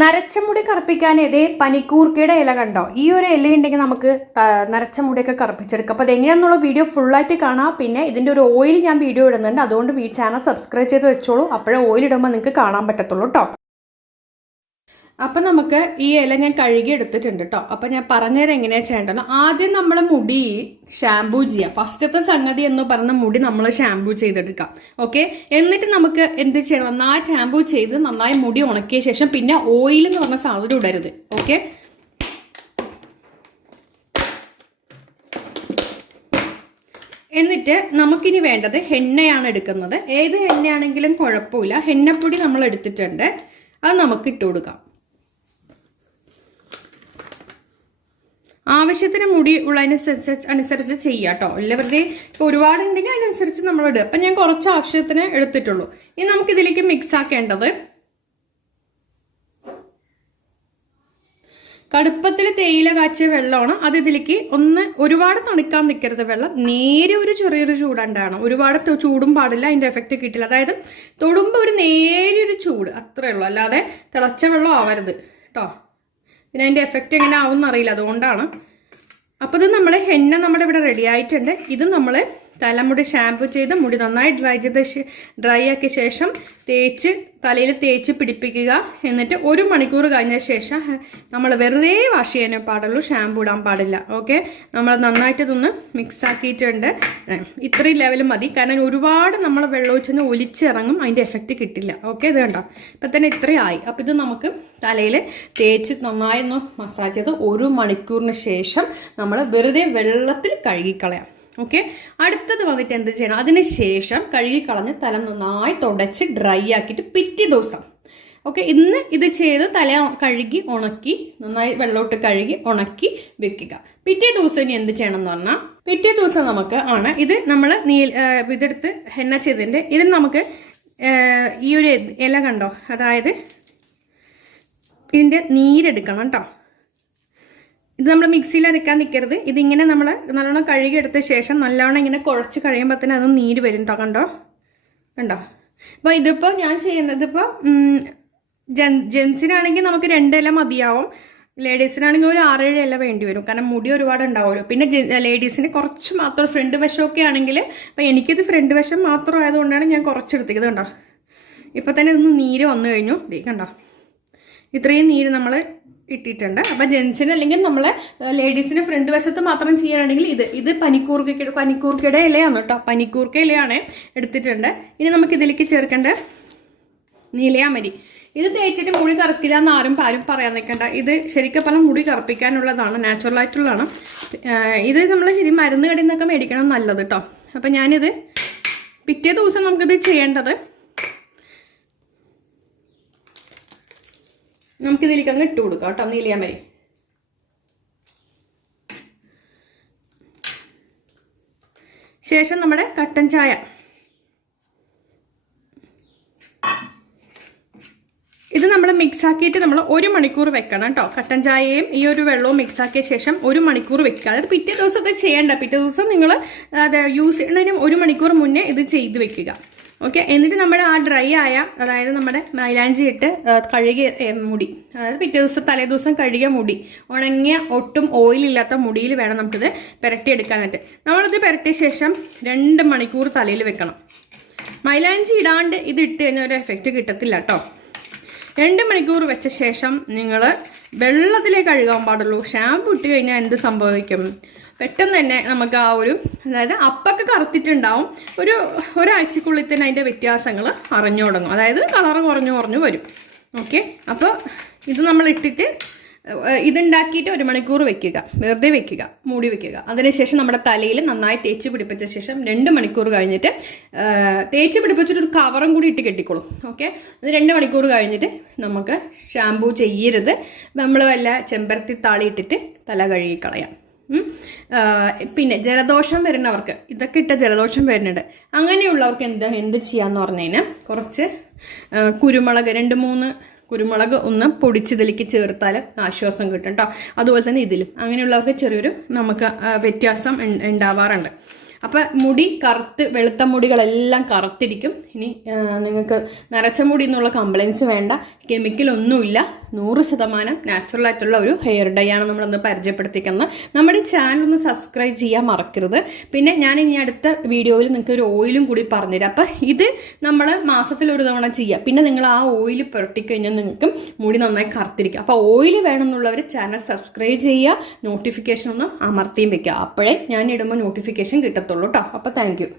നരച്ച മുടി കറുപ്പിക്കാൻ ഇതേ പനിക്കൂർക്കയുടെ ഇല കണ്ടോ? ഈ ഒരു ഇല ഉണ്ടെങ്കിൽ നമുക്ക് നരച്ച മുടിയൊക്കെ കറുപ്പിച്ചെടുക്കാം. അപ്പോൾ അതെങ്ങനെയാണെന്നുള്ള വീഡിയോ ഫുള്ളായിട്ട് കാണാം. പിന്നെ ഇതിൻ്റെ ഒരു ഓയിൽ ഞാൻ വീഡിയോ ഇടുന്നുണ്ട്, അതുകൊണ്ട് ചാനൽ സബ്സ്ക്രൈബ് ചെയ്ത് വെച്ചോളൂ. അപ്പോഴേ ഓയിൽ ഇടുമ്പോൾ നിങ്ങൾക്ക് കാണാൻ പറ്റത്തുള്ളൂ കേട്ടോ. അപ്പം നമുക്ക് ഈ ഇല ഞാൻ കഴുകി എടുത്തിട്ടുണ്ട് കേട്ടോ. അപ്പം ഞാൻ പറഞ്ഞുതരാം എങ്ങനെയാണ് ചെയ്യേണ്ടത്. ആദ്യം നമ്മൾ മുടി ഷാമ്പൂ ചെയ്യുക. ഫസ്റ്റത്തെ സംഗതി എന്ന് പറഞ്ഞ മുടി നമ്മൾ ഷാമ്പൂ ചെയ്തെടുക്കാം. ഓക്കെ, എന്നിട്ട് നമുക്ക് എന്ത് ചെയ്യണം? നന്നായി ഷാമ്പൂ ചെയ്ത് നന്നായി മുടി ഉണക്കിയ ശേഷം പിന്നെ ഓയിൽ എന്ന് പറഞ്ഞ സാധനം ഇടരുത്. ഓക്കെ, എന്നിട്ട് നമുക്കിനി വേണ്ടത് ഹെന്നയാണ് എടുക്കുന്നത്. ഏത് ഹെന്നയാണെങ്കിലും കുഴപ്പമില്ല. ഹെന്നപ്പൊടി നമ്മൾ എടുത്തിട്ടുണ്ട്, അത് നമുക്ക് ഇട്ട് കൊടുക്കാം. ആവശ്യത്തിന് മുടി ഉള്ളതിനനുസരിച്ച് ചെയ്യാം കേട്ടോ. എല്ലാവരുടെ ഇപ്പോൾ ഒരുപാടുണ്ടെങ്കിൽ അതിനനുസരിച്ച് നമ്മൾ ഇടുക. അപ്പം ഞാൻ കുറച്ച് ആവശ്യത്തിന് എടുത്തിട്ടുള്ളൂ. ഇനി നമുക്കിതിലേക്ക് മിക്സ് ആക്കേണ്ടത് കടുപ്പത്തിൽ തേയില കാച്ചിയ വെള്ളമാണ്. അത് ഇതിലേക്ക് ഒരുപാട് തണുക്കാൻ നിൽക്കരുത്. വെള്ളം നേരെ ഒരു ചെറിയൊരു ചൂടുണ്ടാണ്. ഒരുപാട് ചൂടും പാടില്ല, അതിൻ്റെ എഫക്റ്റ് കിട്ടില്ല. അതായത് തൊടുമ്പോൾ ഒരു നേരിയൊരു ചൂട്, അത്രേ ഉള്ളൂ. അല്ലാതെ തിളച്ച വെള്ളം ആവരുത് കേട്ടോ. പിന്നെ അതിൻ്റെ എഫക്റ്റ് എങ്ങനെ ആവും എന്നറിയില്ല, അതുകൊണ്ടാണ്. അപ്പോൾ ഇത് നമ്മൾ ഹെന്ന നമ്മുടെ ഇവിടെ റെഡി ആയിട്ടുണ്ട്. ഇത് നമ്മൾ തലമുടി ഷാമ്പു ചെയ്ത് മുടി നന്നായി ഡ്രൈ ആക്കിയ ശേഷം തലയിൽ തേച്ച് പിടിപ്പിക്കുക. എന്നിട്ട് 1 മണിക്കൂർ കഴിഞ്ഞ ശേഷം നമ്മൾ വെറുതെ വാഷ് ചെയ്യാനേ പാടുള്ളൂ, ഷാമ്പു ഇടാൻ പാടില്ല. ഓക്കെ, നമ്മൾ നന്നായിട്ട് ഇതൊന്ന് മിക്സ് ആക്കിയിട്ടുണ്ട്. ഇത്രയും ലെവൽ മതി, കാരണം ഒരുപാട് നമ്മൾ വെള്ളമൊഴിച്ചൊന്ന് ഒലിച്ചിറങ്ങും, അതിൻ്റെ എഫക്റ്റ് കിട്ടില്ല. ഓക്കെ, ഇത് കണ്ടോ, ഇപ്പം തന്നെ ഇത്രയും ആയി. അപ്പം ഇത് നമുക്ക് തലയിൽ തേച്ച് നന്നായി ഒന്ന് മസാജ് ചെയ്ത് 1 മണിക്കൂറിന് ശേഷം നമ്മൾ വെറുതെ വെള്ളത്തിൽ കഴുകിക്കളയാം. ഓക്കെ, അടുത്തത് വന്നിട്ട് എന്ത് ചെയ്യണം? അതിനുശേഷം കഴുകിക്കളഞ്ഞ് തല നന്നായി തുടച്ച് ഡ്രൈ ആക്കിയിട്ട് പിറ്റേ ദിവസം, ഓക്കെ, ഇന്ന് ഇത് ചെയ്ത് തല കഴുകി ഉണക്കി നന്നായി വെള്ളമോട്ട് കഴുകി ഉണക്കി വെക്കുക. പിറ്റേ ദിവസം ഇനി എന്ത് ചെയ്യണം എന്ന് പറഞ്ഞാൽ, പിറ്റേ ദിവസം നമുക്ക് ഇത് നമ്മൾ ഇതെടുത്ത് ഹെന്ന ചെയ്തതിൻ്റെ ഇത് നമുക്ക് ഈ ഒരു ഇല കണ്ടോ, അതായത് ഇതിൻ്റെ നീരെടുക്കണം കേട്ടോ. ഇത് നമ്മൾ മിക്സിയിൽ അരക്കാൻ നിൽക്കരുത്. ഇതിങ്ങനെ നമ്മൾ നല്ലോണം കഴുകിയെടുത്ത ശേഷം നല്ലോണം ഇങ്ങനെ കുഴച്ച് കഴിയുമ്പോൾ തന്നെ അത് നീര് വരും കേട്ടോ. കണ്ടോ. അപ്പോൾ ഇതിപ്പോൾ ഞാൻ ചെയ്യുന്നത്, ഇപ്പോൾ ജെൻസിനാണെങ്കിൽ നമുക്ക് 2 ഇല മതിയാവും. ലേഡീസിനാണെങ്കിൽ ഒരു 6-7 ഇല വേണ്ടി വരും, കാരണം മുടി ഒരുപാട് ഉണ്ടാവുമല്ലോ. പിന്നെ ലേഡീസിന് കുറച്ച് മാത്രം ഫ്രണ്ട് വശമൊക്കെ ആണെങ്കിൽ, അപ്പോൾ എനിക്കിത് ഫ്രണ്ട് വശം മാത്രം ആയതുകൊണ്ടാണ് ഞാൻ കുറച്ചെടുത്തത്. കണ്ടോ, ഇപ്പോൾ തന്നെ ഇതൊന്ന് നീര് വന്നു കഴിഞ്ഞു. കണ്ടോ, ഇത്രയും നീര് നമ്മൾ ഇട്ടിട്ടുണ്ട്. അപ്പം ജെൻസിന് അല്ലെങ്കിൽ നമ്മളെ ലേഡീസിന് ഫ്രണ്ട് വശത്ത് മാത്രം ചെയ്യുകയാണെങ്കിൽ ഇത് പനിക്കൂർക്കയുടെ ഇലയാണ് കേട്ടോ. പനിക്കൂർക്ക ഇലയാണ് എടുത്തിട്ടുണ്ട്. ഇനി നമുക്ക് ഇതിലേക്ക് ചേർക്കേണ്ട നീലയാമരി. ഇത് തേച്ചിട്ട് മുടി കറുക്കില്ല എന്ന് ആരും പറയാൻ നിൽക്കണ്ട. ഇത് ശരിക്കും പറഞ്ഞാൽ മുടി കറുപ്പിക്കാനുള്ളതാണ്, നാച്ചുറൽ ആയിട്ടുള്ളതാണ്. ഇത് നമ്മൾ ശരി മരുന്ന് കടയിൽ നിന്നൊക്കെ മേടിക്കണം നല്ലത് കേട്ടോ. അപ്പം ഞാനിത് പിറ്റേ ദിവസം നമുക്കിത് ചെയ്യേണ്ടത്, നമുക്കിതിലേക്ക് അങ്ങ് ഇട്ട് കൊടുക്കാം കേട്ടോ നീലയാമരി. ശേഷം നമ്മുടെ കട്ടൻ ചായ, ഇത് നമ്മൾ മിക്സ് ആക്കിയിട്ട് നമ്മൾ 1 മണിക്കൂർ വെക്കണം കേട്ടോ. കട്ടൻ ചായയും ഈ ഒരു വെള്ളവും മിക്സ് ആക്കിയ ശേഷം 1 മണിക്കൂർ വെക്കുക. അതായത് പിറ്റേ ദിവസത്തെ ചെയ്യേണ്ട, പിറ്റേ ദിവസം നിങ്ങൾ അത് യൂസ് ചെയ്യുന്നതിന് 1 മണിക്കൂർ മുന്നേ ഇത് ചെയ്ത് വെക്കുക. ഓക്കെ, എന്നിട്ട് നമ്മുടെ ആ ഡ്രൈ ആയ, അതായത് നമ്മുടെ മൈലാഞ്ചി ഇട്ട് കഴുകിയ മുടി, അതായത് പിറ്റേ ദിവസം തലേദിവസം കഴുകിയ മുടി, ഉണങ്ങിയ ഒട്ടും ഓയിലില്ലാത്ത മുടിയിൽ വേണം നമുക്കിത് പുരട്ടിയെടുക്കാനായിട്ട്. നമ്മളിത് പുരട്ടിയ ശേഷം 2 മണിക്കൂർ തലയിൽ വെക്കണം. മൈലാഞ്ചി ഇടാണ്ട് ഇത് ഇട്ട് കഴിഞ്ഞാൽ ഒരു എഫക്റ്റ് കിട്ടത്തില്ല കേട്ടോ. 2 മണിക്കൂർ വെച്ച ശേഷം നിങ്ങൾ വെള്ളത്തിലേക്ക് കഴുകാൻ പാടുള്ളൂ. ഷാമ്പു ഇട്ട് കഴിഞ്ഞാൽ എന്ത് സംഭവിക്കും? പെട്ടെന്ന് തന്നെ നമുക്ക് ആ ഒരു, അതായത് അപ്പൊക്കെ കറുത്തിട്ടുണ്ടാവും, ഒരാഴ്ചക്കുള്ളിൽ തന്നെ അതിൻ്റെ വ്യത്യാസങ്ങൾ അറിഞ്ഞു തുടങ്ങും. അതായത് കളറ് കുറഞ്ഞു വരും. ഓക്കെ, അപ്പോൾ ഇത് നമ്മൾ ഇട്ടിട്ട് ഇതുണ്ടാക്കിയിട്ട് 1 മണിക്കൂർ വെക്കുക, വെറുതെ വെക്കുക, മൂടി വെക്കുക. അതിനുശേഷം നമ്മുടെ തലയിൽ നന്നായി തേച്ച് പിടിപ്പിച്ച ശേഷം 2 മണിക്കൂർ കഴിഞ്ഞിട്ട് തേച്ച് പിടിപ്പിച്ചിട്ട് ഒരു കവറും കൂടി ഇട്ട് കെട്ടിക്കോളും. ഓക്കെ, അത് 2 മണിക്കൂർ കഴിഞ്ഞിട്ട് നമുക്ക് ഷാമ്പൂ ചെയ്യരുത്. നമ്മൾ വല്ല ചെമ്പരത്തി താളി ഇട്ടിട്ട് തല കഴുകിക്കളയാം. പിന്നെ ജലദോഷം വരുന്നവർക്ക്, ഇതൊക്കെ ഇട്ട ജലദോഷം വരുന്നുണ്ട്, അങ്ങനെയുള്ളവർക്ക് എന്ത് ചെയ്യാന്ന് പറഞ്ഞു കഴിഞ്ഞാൽ, കുറച്ച് കുരുമുളക് 2-3 കുരുമുളക് ഒന്ന് പൊടിച്ചിതിലേക്ക് ചേർത്താൽ ആശ്വാസം കിട്ടും കേട്ടോ. അതുപോലെ തന്നെ ഇതിലും അങ്ങനെയുള്ളവർക്ക് ചെറിയൊരു നമുക്ക് വ്യത്യാസം ഉണ്ടാവാറുണ്ട്. അപ്പോൾ മുടി കറുത്ത് വെളുത്ത മുടികളെല്ലാം കറുത്തിരിക്കും. ഇനി നിങ്ങൾക്ക് നരച്ച മുടി എന്നുള്ള കംപ്ലൈൻസ് വേണ്ട. കെമിക്കലൊന്നുമില്ല, 100% നാച്ചുറൽ ആയിട്ടുള്ള ഒരു ഹെയർ ഡൈ ആണ് നമ്മളൊന്ന് പരിചയപ്പെടുത്തിക്കുന്നത്. നമ്മുടെ ചാനൽ ഒന്ന് സബ്സ്ക്രൈബ് ചെയ്യാൻ മറക്കരുത്. പിന്നെ ഞാൻ ഇനി അടുത്ത വീഡിയോയിൽ നിങ്ങൾക്ക് ഒരു ഓയിലും കൂടി പറഞ്ഞുതരാം. അപ്പം ഇത് നമ്മൾ മാസത്തിൽ ഒരു തവണ ചെയ്യുക. പിന്നെ നിങ്ങൾ ആ ഓയിൽ പുരട്ടിക്കഴിഞ്ഞാൽ നിങ്ങൾക്ക് മുടി നന്നായി കറുത്തിരിക്കും. അപ്പോൾ ഓയിൽ വേണമെന്നുള്ളവർ ചാനൽ സബ്സ്ക്രൈബ് ചെയ്യുക, നോട്ടിഫിക്കേഷൻ ഒന്ന് അമർത്തിയും വെക്കുക. അപ്പോഴേ ഞാൻ ഇടുമ്പോൾ നോട്ടിഫിക്കേഷൻ കിട്ടത്തുള്ളൂ കേട്ടോ. അപ്പോൾ താങ്ക് യു.